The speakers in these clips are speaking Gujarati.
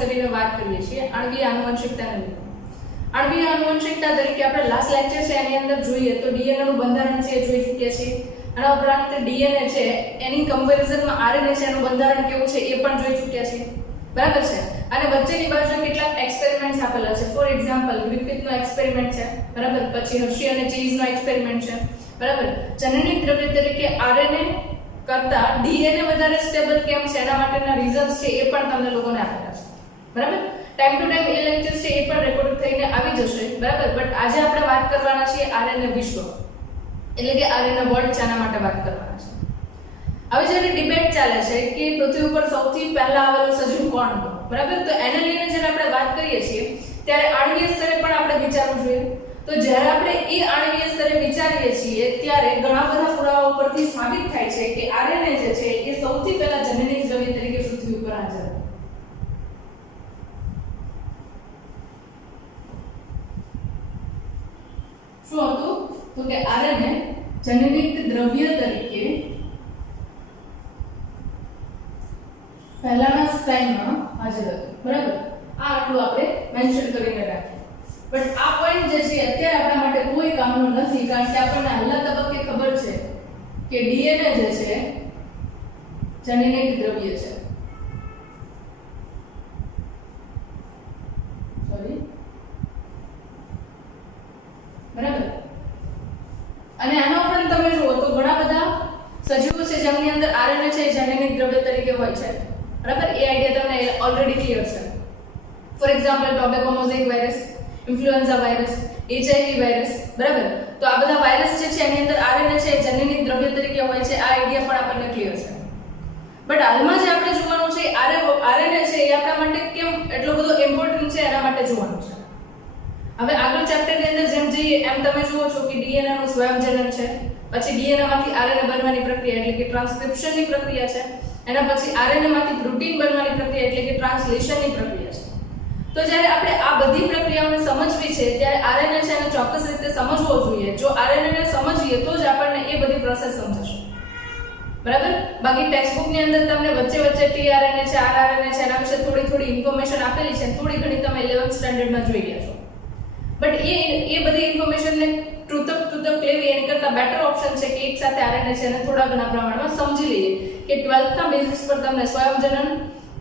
કરીને વાત કરીએ છીએ આણ્વીય આનુવંશિકતાને લઈને. આણ્વીય આનુવંશિકતા તરીકે આપણે લાસ્ટ લેક્ચર છે એની અંદર જોઈએ તો ડીએનએ નું બંધારણ છે એ જોઈ ચૂક્યા છીએ. આના ઉપરાંત ડીએનએ છે એની કમ્પેરિઝનમાં આરએનએ છે એનું બંધારણ કેવું છે એ પણ જોઈ ચૂક્યા છીએ. બરાબર છે. અને વચ્ચેની બાજુ કેટલાક એક્સપેરિમેન્ટ્સ આપેલા છે. ફોર એક્ઝામ્પલ ગ્રિફિથનો એક્સપેરિમેન્ટ છે, બરાબર, પછી હર્શી અને ચેઝનો એક્સપેરિમેન્ટ છે, બરાબર. જનનિક દ્રવ્ય તરીકે આરએનએ કરતા ડીએનએ વધારે સ્ટેબલ કેમ છે એના માટેના રીઝન્સ છે એ પણ તમને લોકોને આપેલા છે, બરાબર. Time to time A lectures છે એ પણ રેકોર્ડ થઈને આવી જશે, બરાબર. બટ આજે આપણે વાત કરવાના છીએ આરએનએ વિશ્વ, એટલે કે આરએનએ વર્લ્ડ છે, આના માટે વાત કરવાના છે. હવે જ્યારે ડિબેટ ચાલે છે કે પૃથ્વી ઉપર સૌથી પહેલા આવેલો સજીવ કોણ હતો, બરાબર, તો એને લઈને જ્યારે આપણે વાત કરીએ છીએ ત્યારે આણ્વીય સ્તરે પણ આપણે વિચારવું જોઈએ. તો જ્યારે આપણે એ આણ્વીય સ્તરે વિચારીએ છીએ ત્યારે ઘણા બધા પુરાવાઓ પરથી સાબિત થાય છે કે આરએનએ જે છે એ સૌથી પહેલા જનનિક દ્રવ્ય તરીકે પૃથ્વી ઉપર હાજર હતું. શું હતું? તો કે આરએનએ જનનિક દ્રવ્ય તરીકે પહેલાના ટાઈમમાં હાજર હતું, બરાબર. આ આટલું આપણે મેન્શન કરીને રાખીએ. બટ આ પોઈન્ટ જે છે અત્યારે આપણા માટે કોઈ કામનો નથી, કારણ કે આપણને હાલના તબક્કે ખબર છે કે ડીએનએ જે છે જનનિક દ્રવ્ય છે. સોરી, બરાબર. અને આના ઉપરાંત તમે જુઓ તો ઘણા બધા સજીવો છે જેમની અંદર આરએનએ છે જનનિક દ્રવ્ય તરીકે હોય છે, બરાબર. એ આઈડિયા તમને ઓલરેડી ક્લિયર છે. For example tobacco mosaic virus, influenza virus, HIV virus, બરાબર. તો આ બધા વાયરસ જે છે એની અંદર આરએનએ છે જનનિક દ્રવ્ય તરીકે હોય છે. આ આઈડિયા પણ આપણને ક્લિયર છે. બટ હાલમાં જે આપણે જોવાનું છે આરએનએ છે એ આપણા માટે કેમ એટલો બધો ઇમ્પોર્ટન્ટ છે એના માટે જોવાનું છે. હવે આગળ ચેપ્ટરની અંદર જેમ જઈએ એમ તમે જુઓ છો કે ડીએનએ નું સ્વયંજનન છે, પછી ડીએનએ માંથી આરએનએ બનવાની પ્રક્રિયા એટલે કે ટ્રાન્સક્રિપ્શનની પ્રક્રિયા છે, એના પછી આરએનએ માંથી પ્રોટીન બનવાની પ્રક્રિયા એટલે કે ટ્રાન્સલેશનની પ્રક્રિયા છે. તો જ્યારે આપણે આ બધી પ્રક્રિયાઓને સમજવી છે ત્યારે આરએનએ છે એને ચોક્કસ રીતે સમજવો જોઈએ. જો આરએનએ ને સમજીએ તો જ આપણને એ બધી પ્રોસેસ સમજશે, બરાબર. બાકી ટેક્સ્ટ બુક ની અંદર તમને વચ્ચે વચ્ચે ટીઆરએનએ છે, આરઆરએનએ છે એના વિશે થોડી ઇન્ફોર્મેશન આપેલી છે, થોડી ઘણી તમે 11th સ્ટાન્ડર્ડમાં જોઈ રહ્યા છો. બટ એ બધી ઇન્ફોર્મેશનને તૃતક લેવી એની કરતા બેટર ઓપ્શન છે કે એક સાથે આરએનએ છે એને થોડા ઘણા પ્રમાણમાં સમજી લઈએ કે 12th ના બેસિસ પર તમને સ્વયંજનન,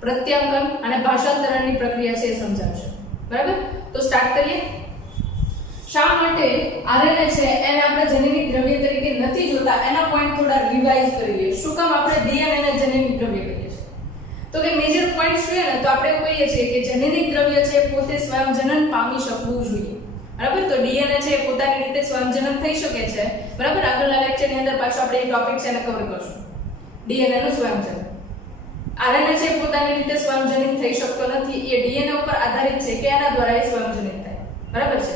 પ્રત્યાંકન અને ભાષાંતરણની પ્રક્રિયા છે એ સમજાવશે, બરાબર. તો સ્ટાર્ટ કરીએ. શા માટે આરએનએ છે એને આપણે જનનિક દ્રવ્ય તરીકે નથી જોતા એના પોઈન્ટ થોડા રિવાઇઝ કરી લઈએ. શું કામ આપણે ડીએનએ ને જનનિક દ્રવ્ય કહીએ છીએ? તો કે મેજર પોઈન્ટ શું છે ને તો આપણે કહીએ છીએ કે જનનિક દ્રવ્ય છે પોતે સ્વયંજનન પામી શકવું જોઈએ, બરાબર. તો ડીએનએ છે પોતાની રીતે સ્વયંજનન થઈ શકે છે, બરાબર. આગળના લેક્ચરની અંદર પાછો આપણે એ ટોપિક છે એને કવર કરશું, ડીએનએ નું સ્વયંજનન. આરએનએ છે પોતાની રીતે સ્વયંજનિત થઈ શકતો નથી, એ ડીએનએ ઉપર આધારિત છે કે એના દ્વારા એ સ્વયંજનિત થાય, બરાબર છે.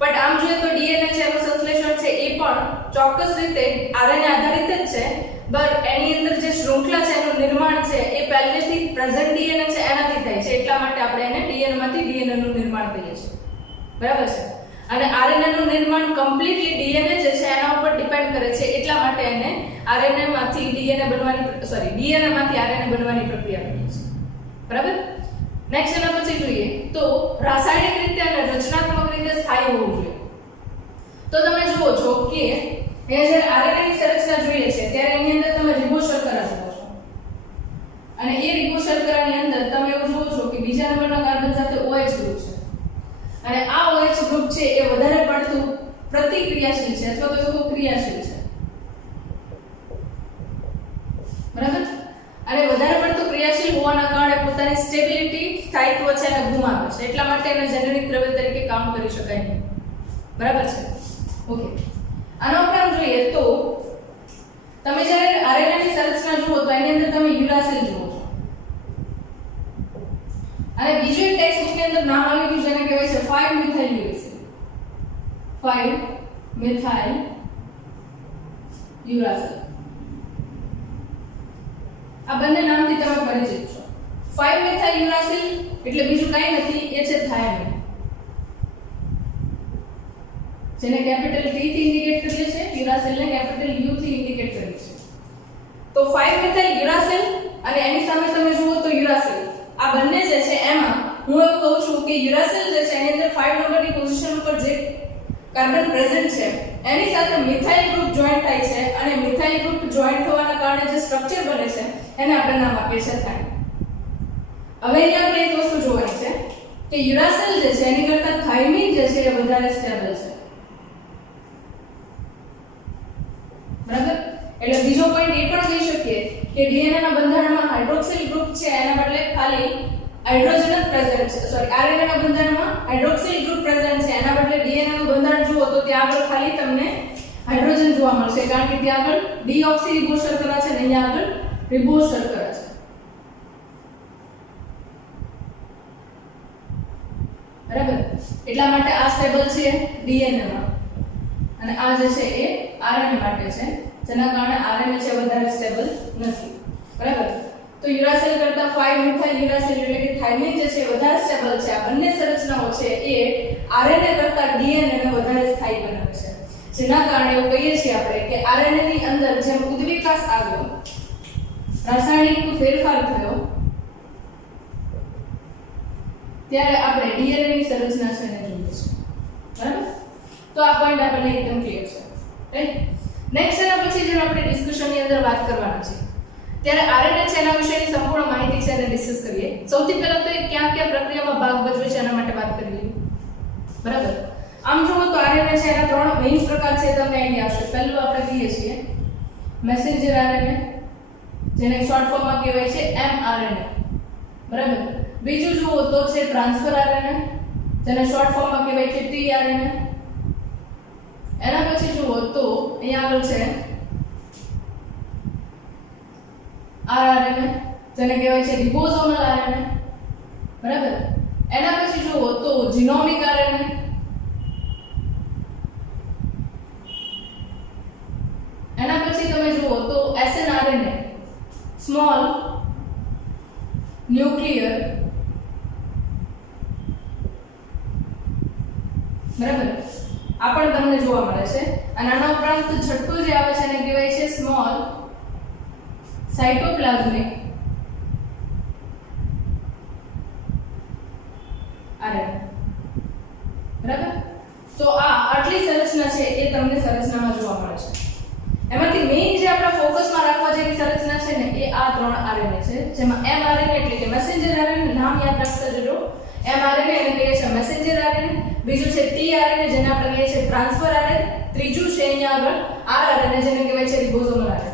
બટ આમ જોઈએ તો ડીએનએ છે એનું સંશ્લેષણ છે એ પણ ચોક્કસ રીતે આરએનએ આધારિત જ છે, બટ એની અંદર જે શૃંખલા છે એનું નિર્માણ છે એ પહેલેથી પ્રેઝન્ટ ડીએનએ છે એનાથી થાય છે, એટલા માટે આપણે એને ડીએનએ માંથી ડીએનએ નું નિર્માણ કહીએ છીએ, બરાબર છે. અને આરએનએ નું નિર્માણ કમ્પ્લીટલી ડીએનએ જે છે એના ઉપર ડિપેન્ડ કરે છે, એટલા માટે એને આરએનએ માંથી ડીએનએ માંથી આરએનએ બનવાની પ્રક્રિયા કહીએ છીએ, બરાબર. નેક્સ્ટ એના પછી જોઈએ તો રાસાયણિક રીતે અને રચનાત્મક રીતે સ્થાયી હોવું જોઈએ. તો તમે જુઓ છો કે અહીંયા જ્યારે આરએનએ ની સંરચના જોઈએ છે ત્યારે એની અંદર તમે રિબો શર્કરા જુઓ છો, અને એ રિબો શર્કરાની અંદર તમે એવું જુઓ છો કે બીજા નંબરના કાર્બન સાથે OH ગ્રુપ છે, અને આ OH ગ્રુપ છે એ વધારે પડતું પ્રતિક્રિયાશીલ છે અથવા તો એવું ક્રિયાશીલ છે, બરાબર. અને વધારે પડતું ક્રિયાશીલ હોવાના કારણે પોતાની સ્ટેબિલિટી સ્થાયિત્વ છે એને ગુમાવે છે, એટલા માટે એને જનરિક દ્રવ્ય તરીકે કામ કરી શકાય નહીં, બરાબર છે. ઓકે, આના ઉપરાંત જોઈએ તો તમે જ્યારે આરએનએ ની સંરચના જુઓ તો એની અંદર તમે યુરાસિલ જુઓ છો, અને બીજું એક ટેક્સ્ટ બુક ની અંદર નામ આવી ગયું જેને કહેવાય છે 5-methyl uracil. 5-methyl uracil. આ બંને નામથી તમે પરિચિત છો. 5-methyl uracil એટલે બીજું કાંઈ નથી, એ છે થાયમાઇન, જેને કેપિટલ T થી ઇન્ડિકેટ કરીએ છીએ, યુરાસિલ ને કેપિટલ U થી ઇન્ડિકેટ કરીએ છીએ. તો 5-methyl uracil અને એની સામે તમે જુઓ તો યુરાસિલ, આ બંને જે છે એમાં હું એવું કહું છું કે યુરાસિલ જે છે એની અંદર 5 નંબરની પોઝિશન ઉપર જે કાર્બન પ્રેઝન્ટ છે એની સાથે મિથાઇલ ગ્રુપ જોઈન્ટ થાય છે અને મિથાઇલ ગ્રુપ જોઈન્ટ થવાના કારણે જે સ્ટ્રક્ચર બને છે એને આપણે નામ આપીએ છીએ થાઇમ. હવે અહીંયા આપણે એક વસ્તુ જોવાની છે કે યુરાસિલ જે છે એની કરતા થાઇમિન જે છે એ વધારે સ્ટેબલ છે. બરાબર? એટલે બીજો પોઈન્ટ એ પણ કહી શકીએ કે ડીએનએ ના બંધારણમાં હાઇડ્રોક્સિલ ગ્રુપ છે એના બદલે ખાલી હાઇડ્રોજન જ પ્રેઝન્ટ છે. સોરી, આરએનએ ના બંધારણમાં હાઇડ્રોક્સિલ ગ્રુપ પ્રેઝન્ટ છે એના બદલે ડીએનએ નું બંધારણ જુઓ તો ત્યાં આગળ ખાલી તમને હાઇડ્રોજન જોવા મળશે કારણ કે ત્યાં આગળ ડીઓક્સી રિબોઝ શર્કરા છે અને અહીંયા આગળ રિબોઝ શર્કરા છે. બરાબર? એટલા માટે આ સ્ટેબલ છે ડીએનએ માં અને આ જે છે એ આરએનએ માટે છે જેના કારણે આરએનએ છે વધારે સ્ટેબલ નથી. બરાબર? તો યુરાસિલ કરતા 5 મિથાઇલ યુરાસિલ એટલે કે થાઇમિન જે છે વધારે સ્ટેબલ છે. આ બંને સંરચનાઓ છે એ આરએનએ કરતા ડીએનએ ને વધારે સ્થાયી બનાવે છે જેના કારણે એવું કહીએ છીએ આપણે કે આરએનએ ની અંદર જેમ ઉદ્વિકાસ આવ્યો, રાસાયણિક ફેરફાર થયો, ત્યારે આપણે ડીએનએ ની સંરચના છે એને જોઈએ છે. બરાબર? તો આ પોઈન્ટ આપણને એકદમ ક્લિયર છે. રાઈટ? નેક્સ્ટ એના પછી જે આપણે ડિસ્કશન ની અંદર વાત કરવાના છે ત્યારે આરએનએ છે એના વિશેની સંપૂર્ણ માહિતી છે એને ડિસ્કસ કરીએ. સૌથી પહેલા તો એ ક્યાં ક્યાં પ્રક્રિયામાં ભાગ ભજવે છે એના માટે વાત કરી લઈએ. બરાબર? આમ જુઓ તો આરએનએ છે એના 3 મેઇન પ્રકાર છે તમને આઈડિયા આવશે. પહેલું આપણે કહીએ છીએ મેસેન્જર આરએનએ જેને શોર્ટ ફોર્મમાં કહેવાય છે mRNA. બરાબર? બીજું જુઓ તો છે ટ્રાન્સફર આરએનએ જેને શોર્ટ ફોર્મમાં કહેવાય છે tRNA. એના પછી જુઓ તો અહીંયા આગળ છે rRNA જેને કહેવાય છે રિબોઝોમલ આરએનએ. બરાબર? એના પછી જુઓ તો જીનોમિક આરએનએ. એના પછી તમે જુઓ તો snRNA સ્મોલ ન્યુક્લિયર. બરાબર? આ પણ તમને જોવા મળે છે અને આના ઉપરાંત છઠ્ઠું જે આવે છે એને કહેવાય છે સ્મોલ સાયટોપ્લાઝમિક આરએનએ. બરાબર? તો આ આટલી સંરચના છે એ તમને સંરચનામાં જોવા મળે છે. એમાંથી મેઇન જે આપણા ફોકસમાં રાખવા જેવી સંરચના છે ને એ આ 3 આરએનએ છે જેમાં mRNA એટલે કે મેસેન્જર આરએનએ નામ યાદ રાખતા જજો. mRNA એને કહીએ છીએ મેસેન્જર આરએનએ, બીજું છે tRNA જેને આપણે કહીએ છીએ ટ્રાન્સફર આરએનએ, ત્રીજું છે અહીંયા આગળ rRNA જેને કહેવાય છે રિબોઝોમલ આરએનએ.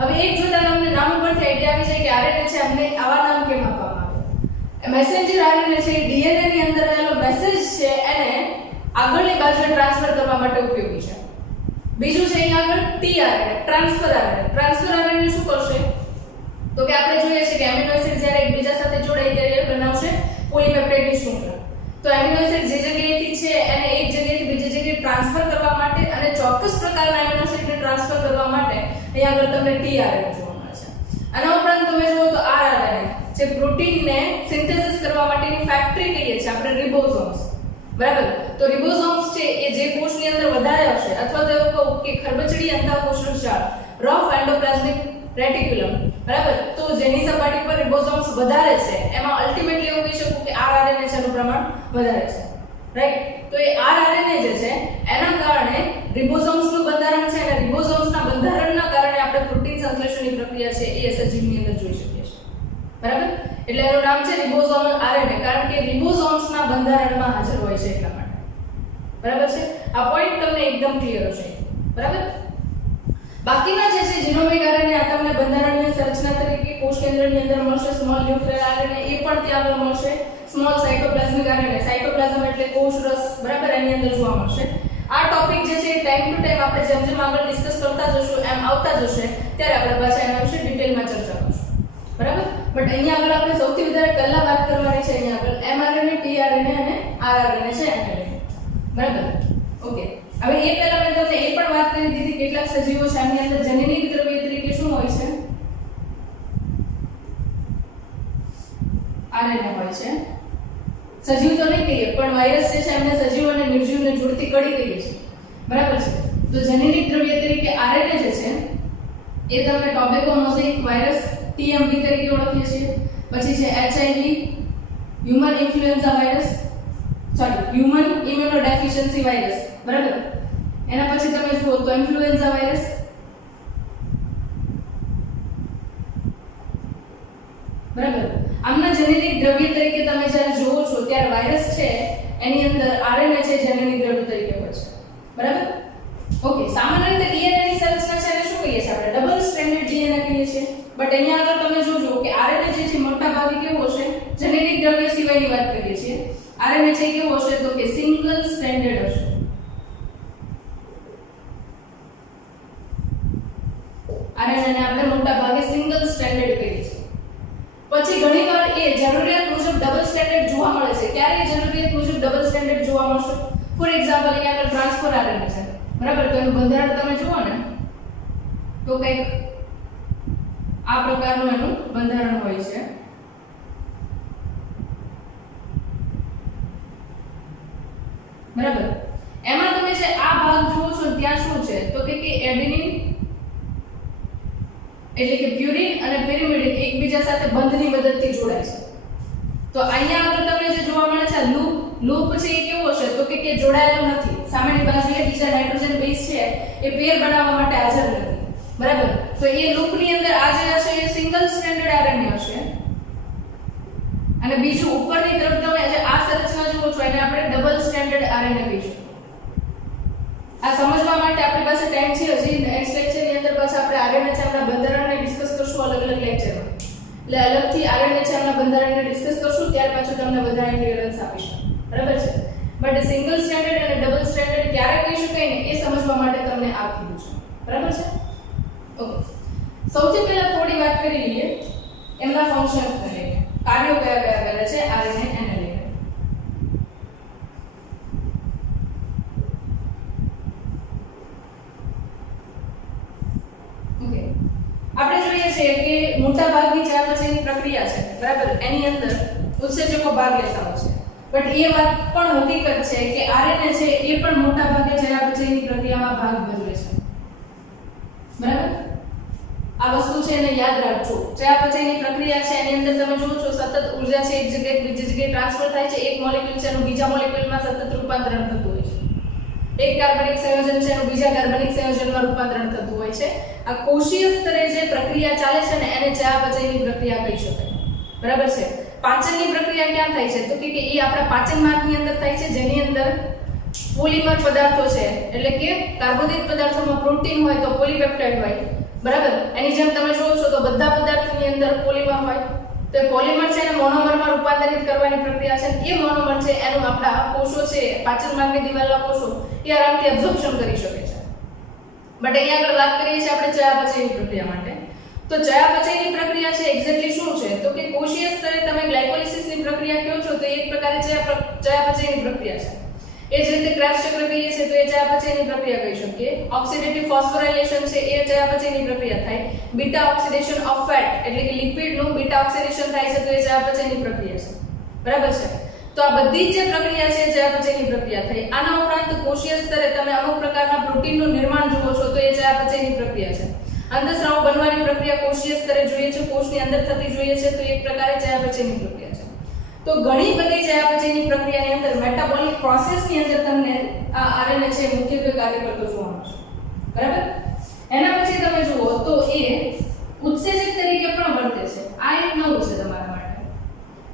હવે એક જોતા તમને નામ ઉપરથી આઈડિયા આવી જાય કે આરએનએ છે અમને આવા નામ કેમ આપવામાં આવે. મેસેન્જર આરએનએ છે ડીએનએ ની અંદર રહેલો મેસેજ છે એને આગળની બાજુએ ટ્રાન્સફર કરવા માટે ઉપયોગી છે. બીજું છે અહીંયા આગળ tRNA transfer RNA. Transfer RNA શું કરશે તો કે આપણે જોઈએ છે કે એમિનો એસિડ જ્યારે એકબીજા સાથે જોડાય ત્યારે બનાવશે પોલીપેપ્ટાઇડની શૃંખલા. તો એમિનો એસિડ જે જગ્યાએથી છે એને એક જગ્યાએથી બીજી જગ્યાએ ટ્રાન્સફર કરવા માટે અને ચોક્કસ પ્રકારના એમિનો એસિડને ટ્રાન્સફર કરવા માટે અહીંયા આગળ તમને tRNA જોવા મળે છે. આના ઉપરાંત તમે જુઓ તો rRNA જે પ્રોટીનને સિન્થેસિસ કરવા માટેની ફેક્ટરી કહીએ છીએ આપણે રિબોઝોમ્સ. બરાબર? તો રિબોઝોમ્સ છે એ જે કોષની અંદર વધારે હશે અથવા તો એવું કહું કે ખરબચડી અંતઃકોષનું જાળ રફ એન્ડોપ્લાઝમિક રેટિક્યુલમ. બરાબર? તો જેની સપાટી પર રિબોઝોમ્સ વધારે છે એમાં અલ્ટિમેટલી એવું કહી શકું કે rRNA છે એનું પ્રમાણ વધારે છે. રાઈટ? તો એ rRNA જે છે એના કારણે રિબોઝોમ્સનું બંધારણ છે અને રિબોઝોમ્સના બંધારણના કારણે આપણે પ્રોટીન સંશ્લેષણની પ્રક્રિયા છે એ સજીવની અંદર જોઈ શકીએ છીએ. બરાબર? એટલે એનું નામ છે રિબોઝોમલ આરએનએ કારણ કે રિબોઝોમ્સના બંધારણમાં હાજર હોય છે એટલા માટે. બરાબર છે? આ પોઈન્ટ તમને એકદમ ક્લિયર હશે. બરાબર? બાકીના જે છે જીનોમિક આરએનએ આ તમને બંધારણીય સંરચના તરીકે કોષ કેન્દ્રની અંદર મળશે. સ્મોલ ન્યુક્લિયર આરએનએ એ પણ ત્યાં આગળ મળશે. સ્મોલ સાયટોપ્લાઝમિક આરએનએ સાયટોપ્લાઝમ એટલે કોષ રસ. બરાબર? એની અંદર જોવા મળશે. આ ટોપિક જે છે ટાઈમ ટુ ટાઈમ આપણે જેમ જેમ આગળ ડિસ્કસ કરતા જશું એમ આવતા જશે ત્યારે આપણે પાછા એના વિશે ડિટેલમાં ચર્ચા કરીશું. બરાબર? બટ અહીંયા આગળ આપણે સૌથી વધારે પહેલા વાત કરવાની છે અહીંયા આગળ mRNA, tRNA અને rRNA છે એને લઈને. બરાબર? ઓકે. હવે એ પહેલા મેં તમને એ પણ વાત કરી દીધી કેટલાક સજીવો છે એની અંદર જનીનિક દ્રવ્ય તરીકે શું હોય છે? RNA હોય છે. સજીવ તો નહીં કહીએ પણ વાયરસ જે છે એમને સજીવ અને નિર્જીવને જોડતી કડી કહીએ છીએ. બરાબર છે? તો જનીનિક દ્રવ્ય તરીકે RNA જે છે એ તમને ટોબેકો મોઝેઇક વાયરસ TMV તરીકે ઓળખીએ છીએ. પછી છે HIV, human influenza virus, human immunodeficiency virus, બરાબર. એના પછી તમે જુઓ તો ઇન્ફ્લુએન્ઝા વાયરસ, બરાબર. આમના જેનેટિક દ્રવ્ય તરીકે તમે જ્યારે જોવો છો ત્યારે વાયરસ છે એની અંદર RNA છે જેનેટિક દ્રવ્ય તરીકે હોય છે, બરાબર. ઓકે, સામાન્ય રીતે DNA ની સંરચના છે એને શું કહીએ છીએ આપણે? ડબલ સ્ટ્રેન્ડેડ DNA કહીએ છીએ. બટ અહીંયા આગળ તમે જોજો કે RNA જે છે મોટા ભાગે કેવો હશે? જેનેટિક દ્રવ્ય સિવાયની વાત કરીએ છીએ. RNA છે કેવો હશે? તો કે સિંગલ સ્ટ્રેન્ડેડ હશે. RNA ને આપણે મોટા ભાગે સિંગલ સ્ટ્રેન્ડેડ કહીએ છીએ. પછી ઘણીવાર એ જરૂરિયાત મુજબ ડબલ સ્ટેન્ડર્ડ જોવા મળે છે. ક્યારે એ જરૂરિયાત મુજબ ડબલ સ્ટેન્ડર્ડ જોવા મળશે? ફોર એક્ઝામ્પલ અહીંયા આગળ ટ્રાન્સફર RNA છે, બરાબર. તો એનું બંધારણ તમે જુઓ ને તો કંઈક આ પ્રકારનું એનું બંધારણ હોય છે, બરાબર. એમાં તમે જે આ ભાગ જુઓ છો ત્યાં શું છે તો કે એડેનિન એટલે કે પ્યુરિન અને પેરિમિડિન એકબીજા સાથે બંધની મદદથી જોડાય છે. તો અહીંયા આગળ તમને જે જોવા મળે છે લૂપ છે એ કેવો છે તો કે જોડાયેલો નથી. સામેની બાજુએ બીજા નાઇટ્રોજન બેઝ છે એ પેર બનાવવા માટે હાજર નથી, બરાબર. તો એ લૂપની અંદર આ જે હશે એ સિંગલ સ્ટ્રેન્ડેડ RNA હશે. અને બીજું ઉપરની તરફ તમે જે આ સંરચના જુઓ છો એને આપણે ડબલ સ્ટ્રેન્ડેડ RNA કહીશું. આ સમજવા માટે આપણી પાસે ટાઈમ છે. હજી નેક્સ્ટ લેક્ચરની અંદર પાછા આપણે RNA ચામના બંધારણને ડિસ્કસ કરશું અલગ અલગ લેક્ચરમાં. એટલે અલગથી RNA ચામના બંધારણને ડિસ્કસ કરશું ત્યાર પાછું તમને વધારે ક્લિયરન્સ આપીશું, બરાબર છે. બટ સિંગલ સ્ટ્રેન્ડેડ અને ડબલ સ્ટ્રેન્ડેડ ક્યારે કહી શકાય ને એ સમજવા માટે તમને આ કીધું છે, બરાબર છે. ઓકે, સૌથી પહેલા થોડી વાત કરી લઈએ એમના ફંક્શન્સને લઈને. કાર્યો કયા કયા કરે છે RNA એને લઈને. આપણે જોઈએ છીએ કે મોટા ભાગની ચયાપચયની પ્રક્રિયા છે, બરાબર, એની અંદર ઉત્સેચકો ભાગ લેતા હોય છે. બટ એ વાત પણ હકીકત છે કે RNA છે એ પણ મોટા ભાગે ચયાપચયની પ્રક્રિયામાં ભાગ ભજવે છે, બરાબર. આ વસ્તુ છે એને યાદ રાખજો. ચયાપચયની પ્રક્રિયા છે એની અંદર તમે જુઓ છો સતત ઊર્જા છે એક જગ્યાએ બીજી જગ્યાએ ટ્રાન્સફર થાય છે. એક મોલેક્યુલ છે એનું બીજા મોલેક્યુલમાં સતત રૂપાંતરણ થતું હોય છે. એક કાર્બનિક સંયોજન છે એનું બીજા કાર્બનિક સંયોજનમાં રૂપાંતરણ થતું હોય છે. આ કોષીય સ્તરે જે પ્રક્રિયા ચાલે છે ને એને ચયાપચયની પ્રક્રિયા કહી શકાય, બરાબર છે. પાચનની પ્રક્રિયા ક્યાં થાય છે તો કે એ આપણા પાચન માર્ગની અંદર થાય છે જેની અંદર પોલિમર પદાર્થો છે એટલે કે કાર્બોદિત પદાર્થોમાં પ્રોટીન હોય તો પોલીપેપ્ટાઇડ હોય, બરાબર. એની જેમ તમે જોવો છો તો બધા પદાર્થોની અંદર પોલિમર હોય તો એ પોલિમર છે એને મોનોમરમાં રૂપાંતરિત કરવાની પ્રક્રિયા છે. એ મોનોમર છે એનું આપણા કોષો છે પાચન માર્ગની દિવાલના કોષો એ આરામથી એબ્ઝોર્પ્શન કરી શકે છે. બટ અહીંયા આગળ વાત કરીએ છીએ આપણે ચયાપચયની પ્રક્રિયા માટે. તો ચયાપચયની પ્રક્રિયા છે એક્ઝેક્ટલી શું છે તો કે કોષીય સ્તરે તમે ગ્લાયકોલિસિસની પ્રક્રિયા કહો છો તો એક પ્રકારે ચયાપચયની પ્રક્રિયા છે. એ જ રીતે ક્રેબ્સ ચક્ર કહીએ છીએ તો એ ચયાપચયની પ્રક્રિયા કહી શકીએ. ઓક્સિડેટિવ ફોસ્ફોરાયલેશન છે એ ચયાપચયની પ્રક્રિયા થાય. બીટા ઓક્સિડેશન ઓફ ફેટ એટલે કે લિપિડનું બીટા ઓક્સિડેશન થાય છે તો એ ચયાપચયની પ્રક્રિયા છે, બરાબર છે. તો આ બધી જ જે પ્રક્રિયા છે ચયાપચયની પ્રક્રિયા થઈ. આના ઉપરાંત કોષીય સ્તરે તમે અમુક પ્રકારના પ્રોટીનનું નિર્માણ જુઓ છો તો એ ચયાપચયની પ્રક્રિયા છે. અંતઃસ્રાવ બનવાની પ્રક્રિયા કોષીય સ્તરે જોઈએ છે, કોષની અંદર થતી જોઈએ છે તો એક પ્રકારે ચયાપચયની પ્રક્રિયા છે. તો ઘણી બધી ચયાપચયની પ્રક્રિયાની અંદર મેટાબોલિક પ્રોસેસની અંદર તમને આ RNA છે મુખ્યત્વે કાર્ય કરતો જોવા મળશે, બરાબર. એના પછી તમે જુઓ તો એ ઉત્સેચક તરીકે પણ વર્તે છે. આ એક નવું છે તમારા માટે.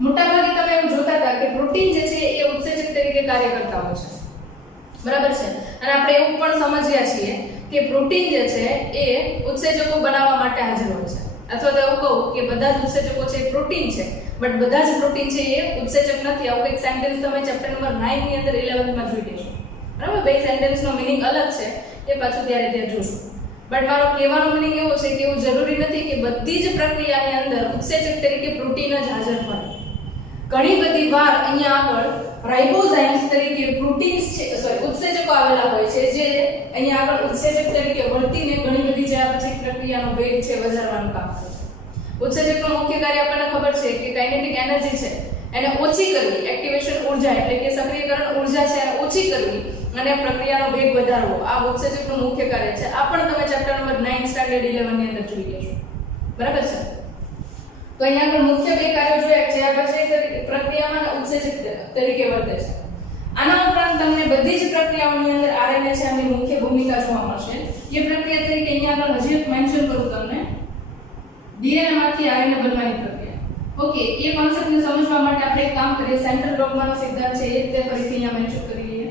મોટાભાગે તમે એવું જોતા હતા કે પ્રોટીન જે છે એ ઉત્સેચક તરીકે કાર્ય કરતા હોય છે, બરાબર છે. અને આપણે એવું પણ સમજ્યા છીએ કે પ્રોટીન જે છે એ ઉત્સેચકો બનાવવા માટે હાજર હોય છે. અથવા તો એવું કહું કે બધા જ ઉત્સેચકો છે પ્રોટીન છે બટ બધા જ પ્રોટીન છે એ ઉત્સેચક નથી. આવું એક સેન્ટેન્સ તમે ચેપ્ટર નંબર 9 ની અંદર 11 માં જોઈ લેશો, બરાબર. બે સેન્ટેન્સનો મીનિંગ અલગ છે એ પાછું ત્યારે ત્યાં જોશું. બટ મારો કહેવાનો મીનિંગ એવો છે કે એવું જરૂરી નથી કે બધી જ પ્રક્રિયાની અંદર ઉત્સેચક તરીકે પ્રોટીન જ હાજર હોય. ઘણી બધી વાર અહીંયા આગળ રાઇબોઝાઇમ્સ તરીકે પ્રોટીન્સ છે ઉત્સેચકો આવેલા હોય છે જે અહીંયા આગળ ઉત્સેચક તરીકે વર્તીને ઘણી બધી ચયાપચય પ્રક્રિયાનો વેગ છે વધારવાનું કામ કરે છે. ઉત્સેચકનું મુખ્ય કાર્ય આપણને ખબર છે કે કાઇનેટિક એનર્જી છે એને ઓછી કરવી, એક્ટિવેશન ઉર્જા એટલે કે સક્રિયકરણ ઉર્જા છે એને ઓછી કરવી અને પ્રક્રિયાનો વેગ વધારવો આ ઉત્સેચકનું મુખ્ય કાર્ય છે. આ પણ તમે ચેપ્ટર નંબર 9 સ્ટાન્ડર્ડ 11 ની અંદર જોઈ લેશો, બરાબર છે. તો અહીંયા આગળ મુખ્ય બે કાર્યો જોયા છે, ચયાપચય પ્રક્રિયામાં અને ઉત્સેચક તરીકે વર્તે છે. આના ઉપરાંત તમને બધી જ પ્રક્રિયાઓની અંદર આરએનએ છે આની મુખ્ય ભૂમિકા જોવા મળશે. એ પ્રક્રિયા તરીકે અહીંયા આગળ હજી એક મેન્શન કરું તમને, ડીએનએ માંથી આરએનએ બનવાની પ્રક્રિયા. ઓકે, એ કોન્સેપ્ટને સમજવા માટે આપણે એક કામ કરીએ, સેન્ટ્રલ ડોગ્માનો સિદ્ધાંત છે એ તે ફરીથી અહીંયા મેન્શન કરી લઈએ.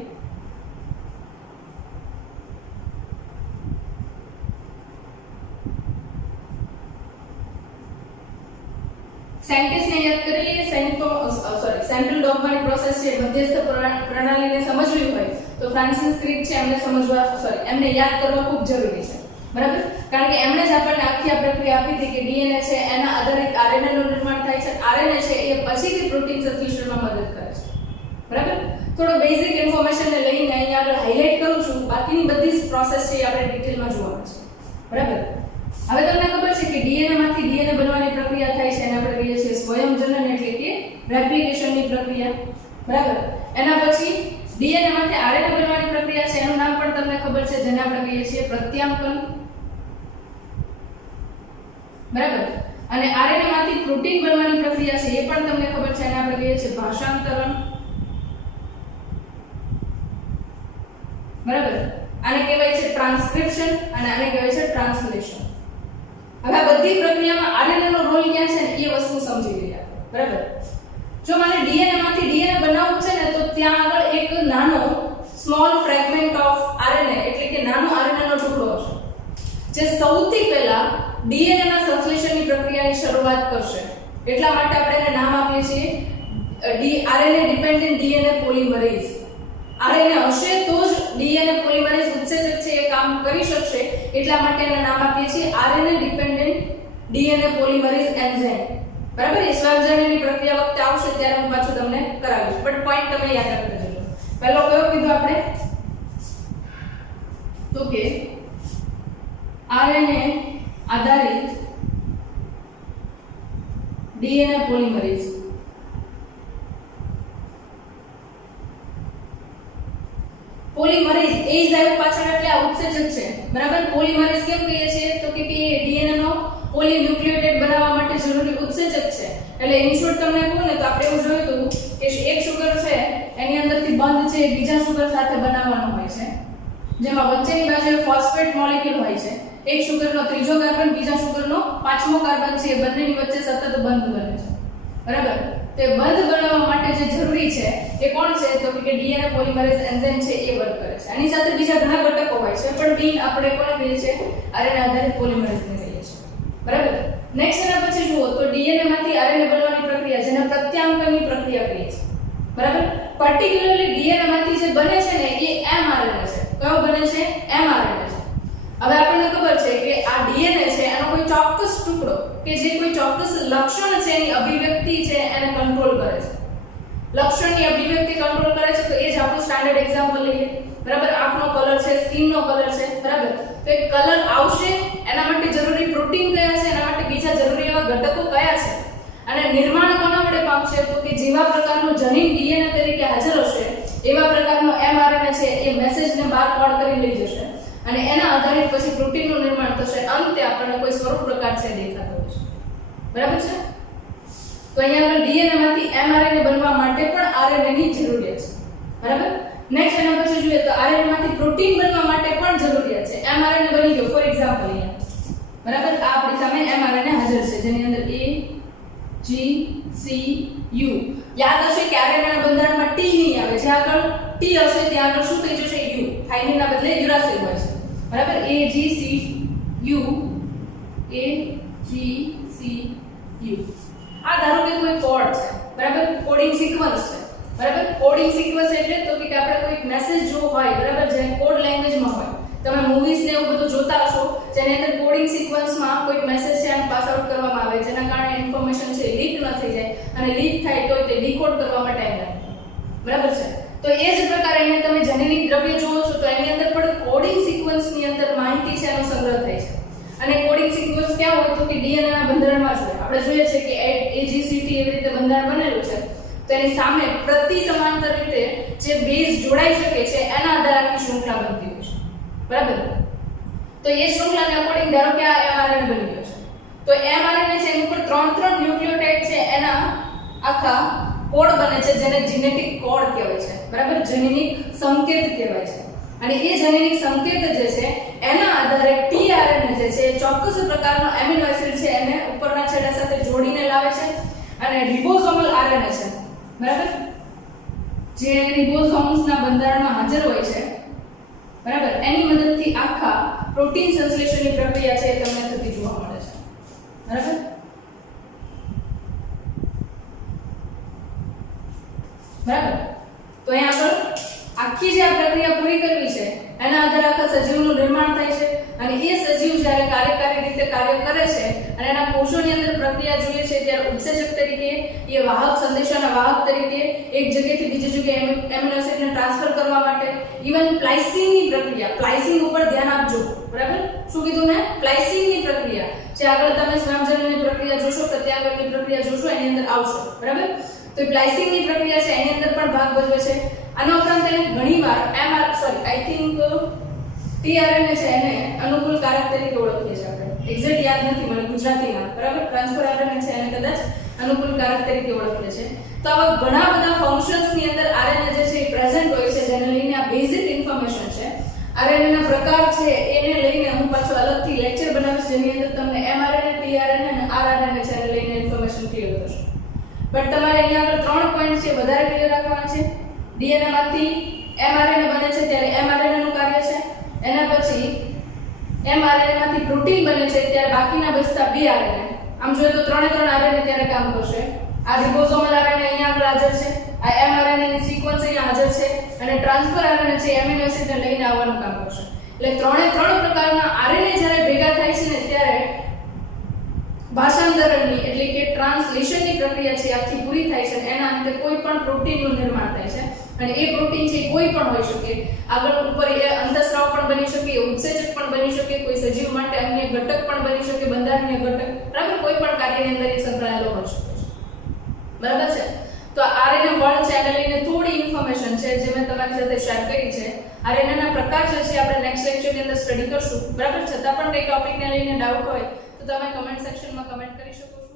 સાયન્ટિસ્ટને યાદ કરી લઈએ. સેન્ટ્રલ ડોગ્માની પ્રોસેસ છે મધ્યસ્થ પ્રણાલીને સમજવી હોય તો ફ્રાન્સિસ ક્રિક છે એમને યાદ કરવા ખૂબ જરૂરી છે, બરાબર? કારણ કે એમણે જ આપણને આખી આ પ્રક્રિયા આપી હતી કે ડીએનએ છે એના આધારિત આરએનએ નું નિર્માણ થાય છે. આરએનએ છે એ પછીથી પ્રોટીન સંશ્લેષણમાં મદદ કરે છે, બરાબર? થોડો બેઝિક ઇન્ફોર્મેશન ને લઈને અહીંયા આગળ હાઇલાઇટ કરું છું, બાકીની બધી જ પ્રોસેસ છે એ આપણે ડિટેલમાં જોવાની છે, બરાબર? હવે તમને ખબર છે કે ડીએનએ માંથી ડીએનએ બનવાની પ્રક્રિયા થાય છે એને આપણે કહીએ છીએ સ્વયંજનન એટલે કે રેપ્લિકેશનની પ્રક્રિયા, બરાબર? એના પછી ડીએનએ માંથી આરએનએ બનવાની પ્રક્રિયા છે એનું નામ પણ તમને ખબર છે જેને આપણે કહીએ છીએ પ્રત્યાંકન, બરાબર? અને આરએનએ માંથી પ્રોટીન બનવાની પ્રક્રિયા છે એ પણ તમને ખબર છે એને આપણે કહીએ છીએ ભાષાંતરણ, બરાબર? આને કહેવાય છે ટ્રાન્સક્રિપ્શન અને આને કહેવાય છે ટ્રાન્સલેશન. હવે આ બધી પ્રક્રિયામાં આરએનએ નો રોલ ક્યાં છે ને એ વસ્તુ સમજી લઈએ, બરાબર? જો મને ડીએનએ માંથી ડીએનએ બનાવવું છે ને તો ત્યાં આગળ એક નાનો સ્મોલ ફ્રેગમેન્ટ ઓફ આરએનએ એટલે કે નાનો આરએનએ નો ટુકડો હશે જે સૌથી પહેલા ડીએનએ ના સંશ્લેષણની પ્રક્રિયાની શરૂઆત કરશે. એટલા માટે આપણે એને નામ આપીએ છીએ RNA dependent DNA polymerase. RNA હશે તો જ ડીએનએ પોલિમરેઝ ઉત્સેચક છે એ કામ કરી શકશે, એટલા માટે એનું નામ આપીએ છીએ RNA dependent DNA polymerase enzyme, બરાબર? એ સ્વયંજનનની પ્રક્રિયા વખતે આવશે ત્યારે હું પાછું તમને કરાવીશ, બટ પોઈન્ટ તમે યાદ રાખી દેજો. પહેલો કયો કીધું આપણે? તો કે આરએનએ આધારિત ડીએનએ પોલિમરેઝ. પોલિમરેઝ એ જ આવ્યું પાછળ એટલે આ ઉત્સેચક છે, બરાબર? પોલિમરેઝ કેમ કહીએ છીએ તો કે ડીએનએ નો પોલીન્યુક્લિયોટાઇડ બનાવવા માટે જરૂરી ઉત્સેચક છે. એટલે ઇન શોર્ટ તમને કહું ને તો આપણે એવું જોયું હતું કે એક સુગર છે એની અંદરથી બંધ છે બીજા સુગર સાથે બનાવવાનો હોય છે, જેમાં વચ્ચેની બાજુએ ફોસ્ફેટ મોલેક્યુલ હોય છે. એક સુગરનો ત્રીજો કાર્બન બીજા સુગરનો પાંચમો કાર્બન છે એ બંનેની વચ્ચે સતત બંધ બને છે, બરાબર? તે બંધ બનાવવા માટે જે જરૂરી છે એ કોણ છે તો કે ડીએનએ પોલિમરેઝ એન્ઝાઇમ છે એ વર્ક કરે છે. આની સાથે બીજા ઘણા ઘટકો હોય છે પણ મેઈન આપણે કોને કહીએ છીએ? આરએનએ આધારિત પોલિમરેઝને કહીએ છીએ, બરાબર? નેક્સ્ટ એના પછી જુઓ તો ડીએનએ માંથી આરએનએ બનવાની પ્રક્રિયા જેને પ્રત્યાંકનની પ્રક્રિયા કહીએ છીએ, બરાબર? પર્ટિક્યુલરલી ડીએનએ માંથી જે બને છે ને એ એમઆરએનએ છે. કયો બને છે? એમઆરએનએ છે. હવે આપણને ખબર છે કે આ ડીએનએ છે એનો કોઈ ચોક્કસ ટુકડો કે જે કોઈ ચોક્કસ લક્ષણ છે એની અભિવ્યક્તિ છે એને કંટ્રોલ કરે છે. લક્ષણની અભિવ્યક્તિ કંટ્રોલ કરે છે તો એ જ આપણું સ્ટાન્ડર્ડ એક્ઝામ્પલ લઈએ, બરાબર? આંખનો કલર છે, સ્કિનનો કલર છે, બરાબર? તો એ કલર આવશે એના માટે જરૂરી પ્રોટીન કયા છે, એના માટે બીજા જરૂરી એવા ઘટકો કયા છે, અને નિર્માણ કોના વડે પામશે તો કે જેવા પ્રકારનું જનીન ડીએનએ તરીકે હાજર હશે એવા પ્રકારનો એમઆરએનએ છે એ મેસેજને બહાર કોડ કરી લઈ જશે અને એના આધારિત પછી પ્રોટીનનું નિર્માણ થશે. અંતે આપણને કોઈ સ્વરૂપ પ્રકાર છે દેખાતો હશે, બરાબર છે? તો અહીંયા આગળ ડીએનએ માંથી એમઆરએનએ બનવા માટે પણ આરએનએ ની જરૂરિયાત છે, બરાબર? નેક્સ્ટ એના પછી જોઈએ તો આરએનએ માંથી પ્રોટીન બનવા માટે પણ જરૂરિયાત છે. એમઆરએનએ બની ગયો ફોર એક્ઝામ્પલ અહીંયા, બરાબર? આ આપણી સામે એમઆરએનએ હાજર છે જેની અંદર A G C U. યાદ હશે કે આરએનએ ના બંધારણમાં T નહીં આવે, જે આગળ T હશે ત્યાં આગળ શું થઈ જશે? U. થાઇમિન ના બદલે યુરાસિલ હોય છે, બરાબર? A G C U A G C U. આ ધારો કે કોઈ કોડ છે, બરાબર? કોડિંગ સિક્વન્સ છે, બરાબર? કોડિંગ સિક્વન્સ એટલે તો કે આપણે કોઈ મેસેજ જો હોય, બરાબર, જે કોડ લેંગ્વેજમાં હોય. તમે મૂવીઝ ને એવું બધું જોતા હશો જેની અંદર કોડિંગ સિક્વન્સમાં કોઈ મેસેજ છે એને પાસ આઉટ કરવામાં આવે જેના કારણે ઇન્ફોર્મેશન છે લીક ન થઈ જાય અને લીક થાય તો તે ડીકોડ કરવામાં ટાઈમ લાગે, બરાબર છે? તો એ જ પ્રકારે અહીંયા તમે જનીનિક દ્રવ્ય જોવો છો તો એની અંદર પણ કોડિંગ સિક્વન્સની અંદર માહિતી છે એનો સંગ્રહ થાય છે. અને કોડિંગ સિક્વન્સ ક્યાં હોય તો કે ડીએનએ ના બંધારણમાં જ હોય. આપણે જોઈએ છે કે AGCT એવી રીતે બંધારણ બનેલું છે તો એની સામે પ્રતિ સમાંતર રીતે જે બેઝ જોડાઈ શકે છે એના આધારે આખી શૃંખલા બનતી હોય છે, બરાબર? તો એ શૃંખલાને અકોર્ડિંગ ધારો કે આ એમઆરએનએ બની ગયો છે તો mRNA છે એની ઉપર 3 ન્યુક્લિયોટાઇડ છે એના આખા કોડ બને છે જેને જેનેટિક કોડ કહેવાય છે, બરાબર, જનીનિક સંકેત કહેવાય છે. અને એ જનીનિક સંકેત જે છે એના આધારે tRNA જે છે ચોક્કસ પ્રકારનો એમિનો એસિડ છે એને ઉપરના છેડા સાથે જોડીને લાવે છે. અને રિબોસોમલ RNA છે, બરાબર, જે રિબોસોમ્સના બંધારણમાં હાજર હોય છે, બરાબર, એની મદદથી આખા પ્રોટીન સંશ્લેષણની પ્રક્રિયા છે એ તમને થતી જોવા મળે છે, બરાબર. બરાબર, તો અહીંયા આગળ આખી જે આ પ્રક્રિયા પૂરી કરવી છે એના આધારે આખા સજીવનું નિર્માણ થાય છે. અને એ સજીવ જ્યારે કાર્યકારી રીતે કાર્ય કરે છે અને એના કોષોની અંદર પ્રક્રિયા જોઈએ છે ત્યારે ઉત્સેચક તરીકે, એ વાહક સંદેશાના વાહક તરીકે એક જગ્યાએથી બીજી જગ્યાએ એમિનો એસિડને ટ્રાન્સફર કરવા માટે, ઇવન પ્લાઇસિંગની પ્રક્રિયા, પ્લાઇસિંગ ઉપર ધ્યાન આપજો, બરાબર, શું કીધું મેં, પ્લાઇસિંગની પ્રક્રિયા જે આગળ તમે સ્વયંજનનની પ્રક્રિયા જોશો, પ્રત્યાગમનની પ્રક્રિયા જોશો, એની અંદર આવશે, બરાબર. તો પ્લાઇસિંગની પ્રક્રિયા છે એની અંદર પણ ભાગ ભજવે છે. આના ઉપરાંત એને ઘણીવાર આઈ થિંક tRNA છે એને અનુકૂલકારક તરીકે ઓળખીએ છીએ આપણે, એક્ઝેક્ટ યાદ નથી મને ગુજરાતીમાં, બરાબર, ટ્રાન્સફર RNA છે એને કદાચ અનુકૂલકારક તરીકે ઓળખીએ છીએ. તો આવા ઘણા બધા ફંક્શન્સની અંદર RNA જે છે એ પ્રેઝન્ટ હોય છે, જેને લઈને આ બેઝિક ઇન્ફોર્મેશન છે. RNA ના પ્રકાર છે એને લઈને હું પાછો અલગથી લેક્ચર બનાવીશ જેની અંદર તમને mRNA, tRNA અને rRNA છે એને લઈને ઇન્ફોર્મેશન ક્લિયર થશે. બટ તમારે અહીંયા આગળ 3 પોઈન્ટ છે વધારે ક્લિયર રાખવાના છે. DNA માંથી mRNA બને છે ત્યારે mRNA નું કાર્ય છે, એના પછી mRNA માંથી પ્રોટીન બને છે ત્યારે બાકીના બચતા 2 RNA, આમ જોઈએ તો 3 RNA ત્યારે કામ કરશે. આ રિબોસોમલ RNA અહીંયા આગળ હાજર છે, આ mRNA ની સિક્વન્સ અહીંયા હાજર છે, અને ટ્રાન્સફર RNA છે એમિનો એસિડને લઈને આવવાનું કામ કરશે. એટલે 3 પ્રકારના RNA જ્યારે ભેગા થાય છે ને ત્યારે ભાષાંતરણની એટલે કે ટ્રાન્સલેશનની પ્રક્રિયા છે આખી પૂરી થાય છે. એના અંતે કોઈ પણ પ્રોટીનનું નિર્માણ થાય છે, અને એ પ્રોટીન છે કોઈ પણ હોઈ શકે, આગળ ઉપર એ અંતઃસ્રાવ પણ બની શકે, એ ઉત્સેચક પણ બની શકે, કોઈ સજીવ માટે અન્ય ઘટક પણ બની શકે, બંધારણીય ઘટક, બરાબર, કોઈ પણ કાર્યની અંદર એ સંકળાયેલો હોઈ શકે છે, બરાબર છે. તો RNA વર્ડ છે એને લઈને થોડી ઇન્ફોર્મેશન છે જે મેં તમારી સાથે શેર કરી છે. RNA ના પ્રકાર જે છે આપણે નેક્સ્ટ લેક્ચરની અંદર સ્ટડી કરશું, બરાબર. છતાં પણ કોઈ ટોપિકને લઈને ડાઉટ હોય તો તમે કમેન્ટ સેક્શનમાં કમેન્ટ કરી શકો છો.